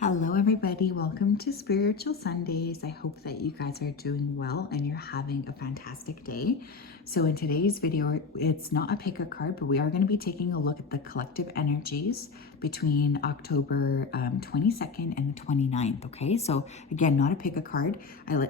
Hello, everybody. Welcome to Spiritual Sundays. I hope that you guys are doing well and you're having a fantastic day. So in today's video, it's not a pick a card, but we are going to be taking a look at the collective energies between October 22nd and the 29th. Okay, so again, not a pick a card.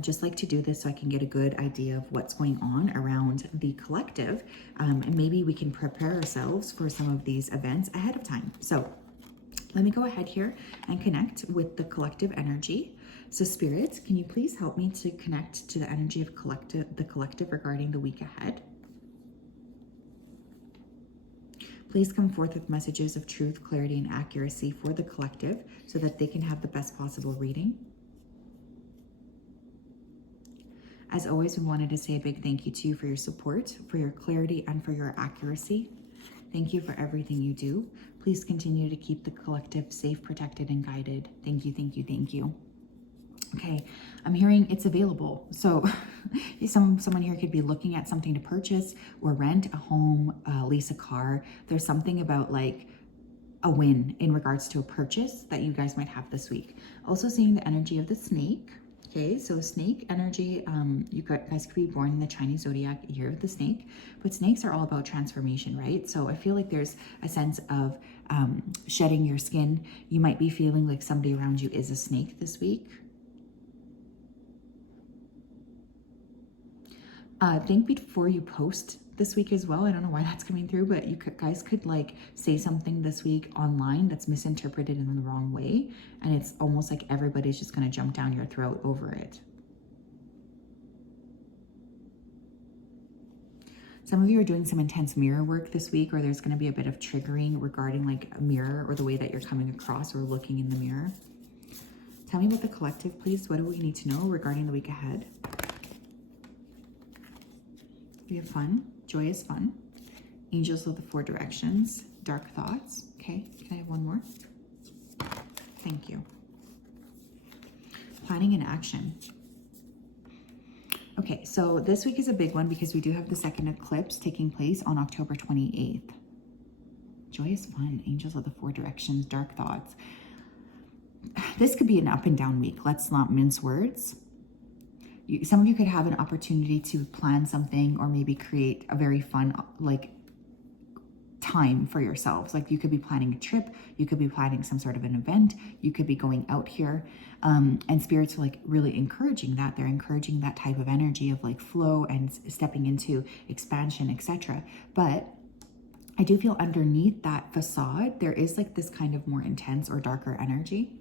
Just like to do this so I can get a good idea of what's going on around the collective, and maybe we can prepare ourselves for some of these events ahead of time. So let me go ahead here and connect with the collective energy. So spirits, can you please help me to connect to the energy of the collective regarding the week ahead? Please come forth with messages of truth, clarity, and accuracy for the collective so that they can have the best possible reading. As always, we wanted to say a big thank you to you for your support, for your clarity, and for your accuracy. Thank you for everything you do. Please continue to keep the collective safe, protected, and guided. Thank you, thank you, thank you. Okay, I'm hearing it's available. So someone here could be looking at something to purchase or rent a home, lease a car. There's something about like a win in regards to a purchase that you guys might have this week. Also seeing the energy of the snake. Okay, so snake energy, you guys could be born in the Chinese zodiac year of the snake, but snakes are all about transformation, right? So I feel like there's a sense of shedding your skin. You might be feeling like somebody around you is a snake this week. Think before you post this week as well. I don't know why that's coming through, but you guys could like say something this week online that's misinterpreted in the wrong way. And it's almost like everybody's just going to jump down your throat over it. Some of you are doing some intense mirror work this week, or there's going to be a bit of triggering regarding like a mirror or the way that you're coming across or looking in the mirror. Tell me about the collective, please. What do we need to know regarding the week ahead? We have fun, joyous fun, angels of the four directions, dark thoughts. Okay, can I have one more? Thank you. Planning and action. Okay, so this week is a big one because we do have the second eclipse taking place on October 28th. Joyous fun, angels of the four directions, dark thoughts. This could be an up and down week. Let's not mince words. Some of you could have an opportunity to plan something or maybe create a very fun like time for yourselves. Like you could be planning a trip, you could be planning some sort of an event, you could be going out here, and spirits are like really encouraging that. They're encouraging that type of energy of like flow and stepping into expansion, etc. But I do feel underneath that facade there is like this kind of more intense or darker energy.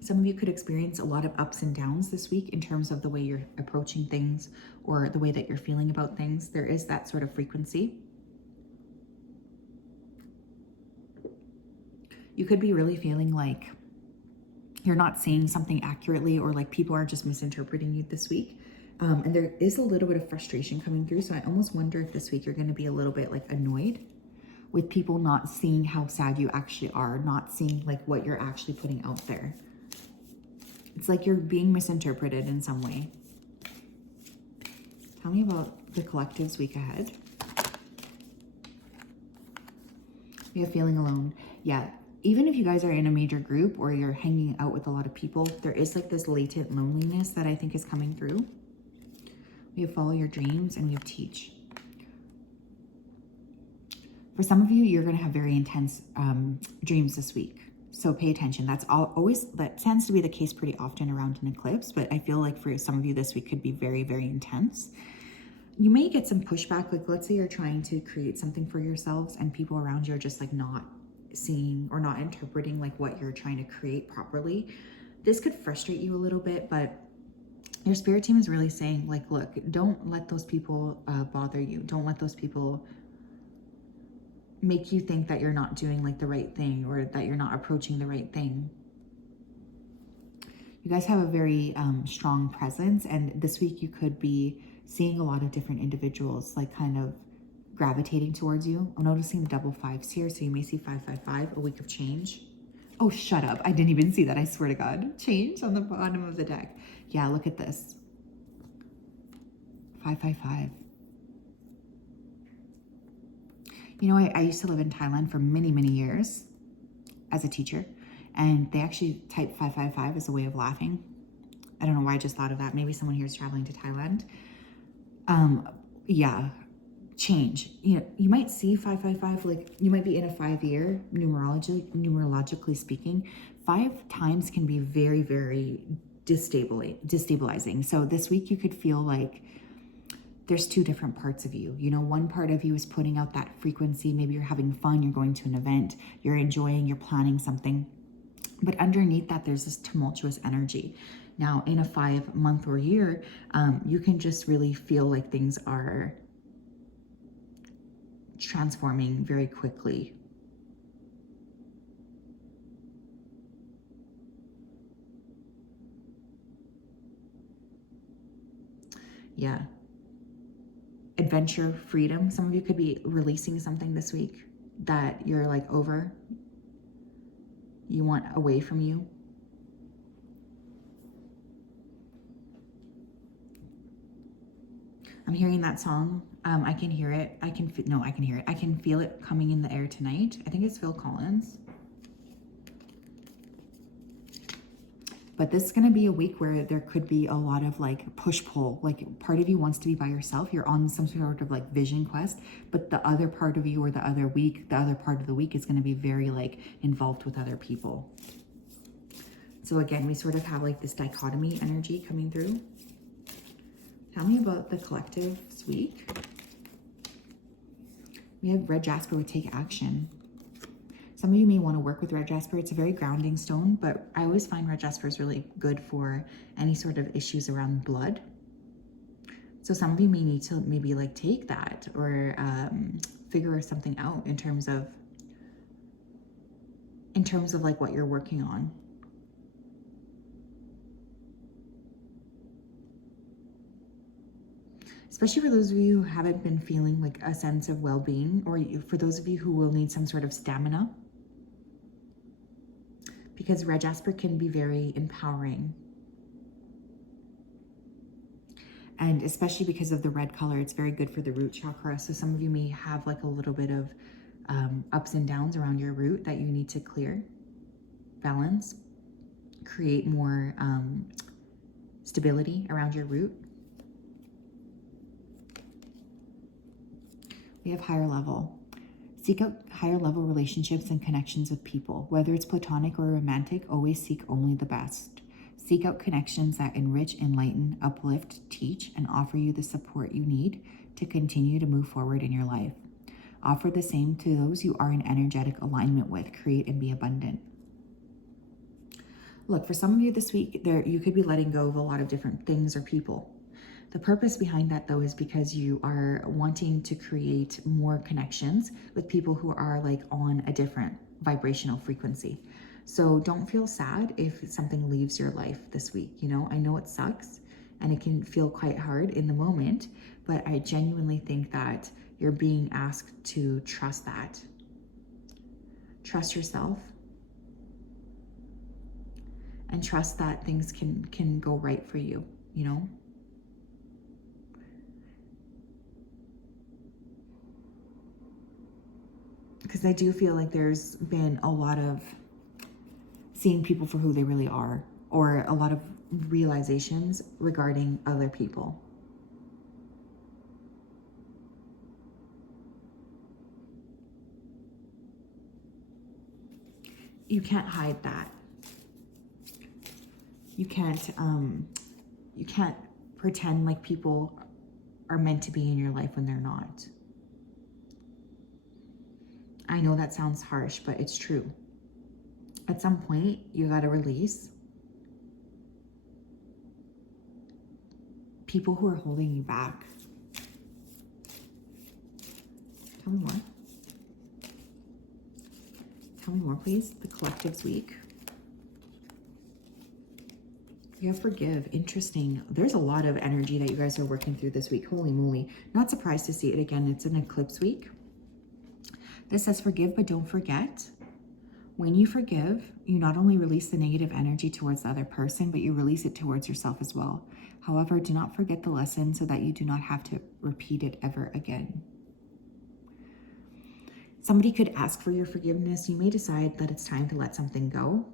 Some of you could experience a lot of ups and downs this week in terms of the way you're approaching things or the way that you're feeling about things. There is that sort of frequency. You could be really feeling like you're not saying something accurately or like people are just misinterpreting you this week. And there is a little bit of frustration coming through. So I almost wonder if this week you're going to be a little bit like annoyed with people not seeing how sad you actually are, not seeing like what you're actually putting out there. It's like you're being misinterpreted in some way. Tell me about the collective's week ahead. We have feeling alone. Yeah, even if you guys are in a major group or you're hanging out with a lot of people, there is like this latent loneliness that I think is coming through. We have follow your dreams and we have teach. For some of you, you're going to have very intense dreams this week. So pay attention. That tends to be the case pretty often around an eclipse, but I feel like for some of you this week could be very, very intense. You may get some pushback. Like let's say you're trying to create something for yourselves and people around you are just like not seeing or not interpreting like what you're trying to create properly. This could frustrate you a little bit, but your spirit team is really saying like, look, don't let those people bother you. Don't let those people make you think that you're not doing like the right thing or that you're not approaching the right thing. You guys have a very strong presence, and this week you could be seeing a lot of different individuals like kind of gravitating towards you. I'm noticing the double fives here, so you may see 555, a week of change. Oh, shut up. I didn't even see that. I swear to God. Change on the bottom of the deck. Yeah, look at this. 555. You know, I used to live in Thailand for many, many years. as a teacher, and they actually type 555 as a way of laughing. I don't know why I just thought of that. Maybe someone here is traveling to Thailand. Yeah, change. You know, you might see 555, like you might be in a 5-year numerologically speaking. 5 times can be very, very destabilizing. So this week you could feel like there's 2 different parts of you. You know, one part of you is putting out that frequency. Maybe you're having fun, you're going to an event, you're enjoying, you're planning something. But underneath that, there's this tumultuous energy. Now, in a 5-month or year, you can just really feel like things are transforming very quickly. Yeah. Adventure, freedom. Some of you could be releasing something this week that you're like over. You want away from you. I'm hearing that song. I can hear it. I can hear it. I can feel it coming in the air tonight. I think it's Phil Collins. But this is going to be a week where there could be a lot of like push-pull. Like part of you wants to be by yourself. You're on some sort of like vision quest. But the other part of you, or the other part of the week is going to be very like involved with other people. So again, we sort of have like this dichotomy energy coming through. Tell me about the collective's week. We have red jasper with take action. Some of you may want to work with red jasper. It's a very grounding stone, but I always find red jasper is really good for any sort of issues around blood. So some of you may need to maybe like take that or figure something out in terms of like what you're working on. Especially for those of you who haven't been feeling like a sense of well-being, or for those of you who will need some sort of stamina. Because red jasper can be very empowering. And especially because of the red color, it's very good for the root chakra. So some of you may have like a little bit of ups and downs around your root that you need to clear, balance, create more stability around your root. We have higher level. Seek out higher level relationships and connections with people. Whether it's platonic or romantic, always seek only the best. Seek out connections that enrich, enlighten, uplift, teach, and offer you the support you need to continue to move forward in your life. Offer the same to those you are in energetic alignment with. Create and be abundant. Look, for some of you this week, you could be letting go of a lot of different things or people. The purpose behind that, though, is because you are wanting to create more connections with people who are like on a different vibrational frequency. So don't feel sad if something leaves your life this week. You know, I know it sucks and it can feel quite hard in the moment, but I genuinely think that you're being asked to trust that. Trust yourself and trust that things can go right for you, you know? Because I do feel like there's been a lot of seeing people for who they really are, or a lot of realizations regarding other people. You can't hide that. You can't pretend like people are meant to be in your life when they're not. I know that sounds harsh, but it's true. At some point, you got to release people who are holding you back. Tell me more. Tell me more, please. The collective's week. You have forgive. Interesting. There's a lot of energy that you guys are working through this week. Holy moly. Not surprised to see it again. It's an eclipse week. This says forgive, but don't forget. When you forgive, you not only release the negative energy towards the other person, but you release it towards yourself as well. However, do not forget the lesson so that you do not have to repeat it ever again. Somebody could ask for your forgiveness. You may decide that it's time to let something go.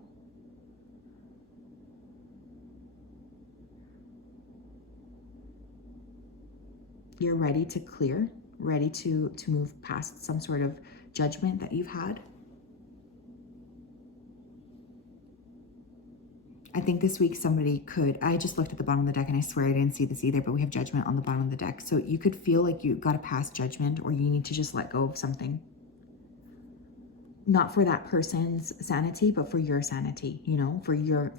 You're ready to clear, ready to move past some sort of judgment that you've had. I think this week somebody could, I just looked at the bottom of the deck and I swear I didn't see this either, but we have judgment on the bottom of the deck. So you could feel like you got to pass judgment, or you need to just let go of something. Not for that person's sanity, but for your sanity, you know, for your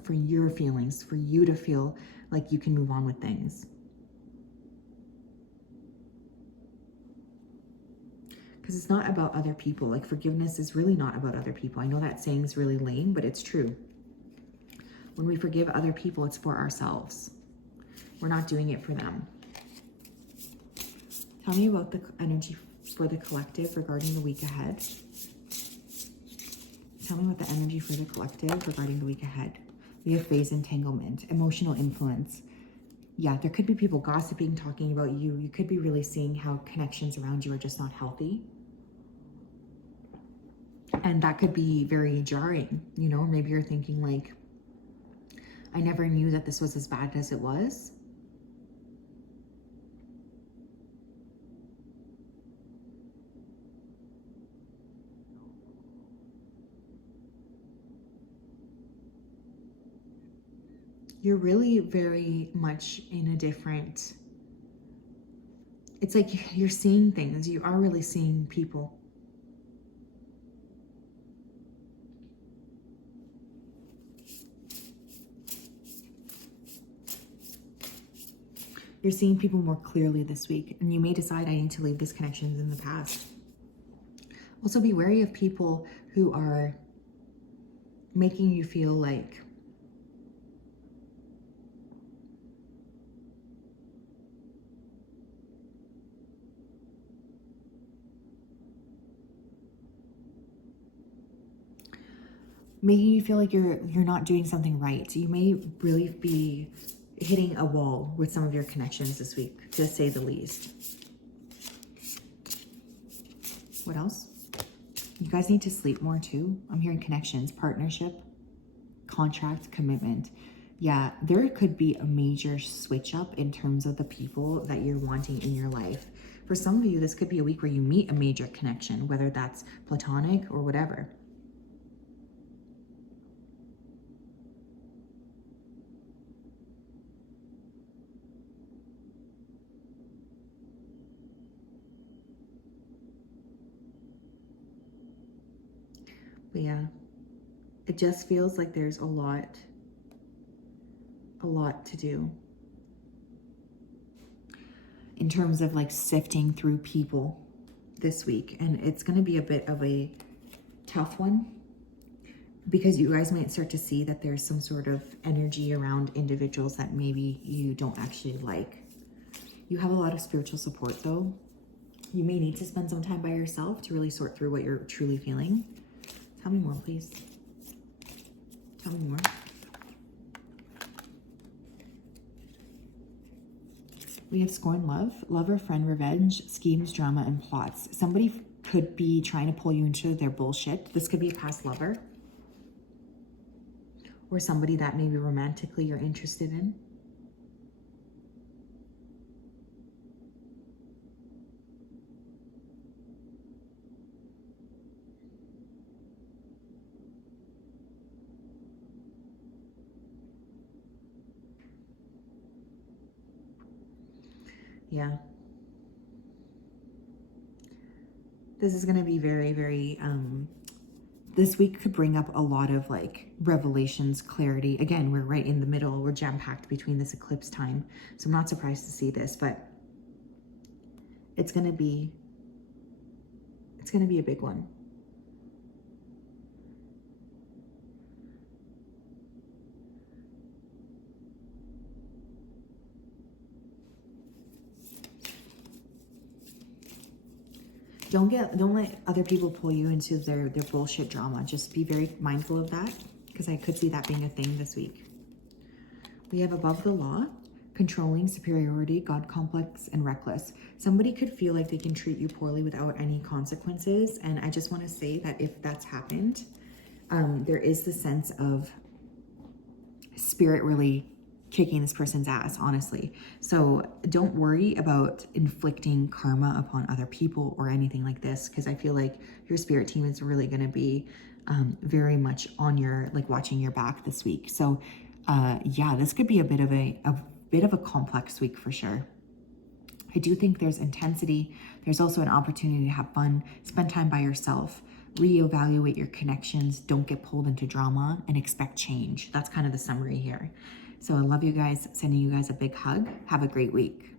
feelings, for you to feel like you can move on with things. Because it's not about other people. Like, forgiveness is really not about other people. I know that saying's really lame, but it's true. When we forgive other people, it's for ourselves. We're not doing it for them. Tell me about the energy for the collective regarding the week ahead. Tell me what the energy for the collective regarding the week ahead. We have phase entanglement, emotional influence. Yeah, there could be people gossiping, talking about you. You could be really seeing how connections around you are just not healthy. And that could be very jarring, you know? Maybe you're thinking like, I never knew that this was as bad as it was. You're really very much in a different, it's like you're seeing things. You are really seeing people. You're seeing people more clearly this week, and you may decide, I need to leave these connections in the past. Also, be wary of people who are making you feel like you're not doing something right. You may really be hitting a wall with some of your connections this week, to say the least. What else? You guys need to sleep more too. I'm hearing connections, partnership, contract, commitment. Yeah, there could be a major switch up in terms of the people that you're wanting in your life. For some of you, this could be a week where you meet a major connection, whether that's platonic or whatever. But yeah, it just feels like there's a lot to do in terms of like sifting through people this week. And it's going to be a bit of a tough one, because you guys might start to see that there's some sort of energy around individuals that maybe you don't actually like. You have a lot of spiritual support though. You may need to spend some time by yourself to really sort through what you're truly feeling. Tell me more, please. Tell me more. We have scorn, love, lover, friend, revenge, schemes, drama, and plots. Somebody could be trying to pull you into their bullshit. This could be a past lover, or somebody that maybe romantically you're interested in. Yeah. This is going to be very, very, this week could bring up a lot of like revelations, clarity. Again, we're right in the middle. We're jam-packed between this eclipse time. So I'm not surprised to see this, but it's going to be a big one. Don't let other people pull you into their bullshit drama. Just be very mindful of that, because I could see that being a thing this week. We have above the law, controlling, superiority, God complex, and reckless. Somebody could feel like they can treat you poorly without any consequences. And I just want to say that if that's happened, there is the sense of spirit really kicking this person's ass, honestly. So don't worry about inflicting karma upon other people or anything like this, because I feel like your spirit team is really going to be very much on your, like, watching your back this week. So yeah, this could be a bit of a complex week for sure. I do think there's intensity. There's also an opportunity to have fun, spend time by yourself, reevaluate your connections, don't get pulled into drama, and expect change. That's kind of the summary here. So I love you guys, sending you guys a big hug. Have a great week.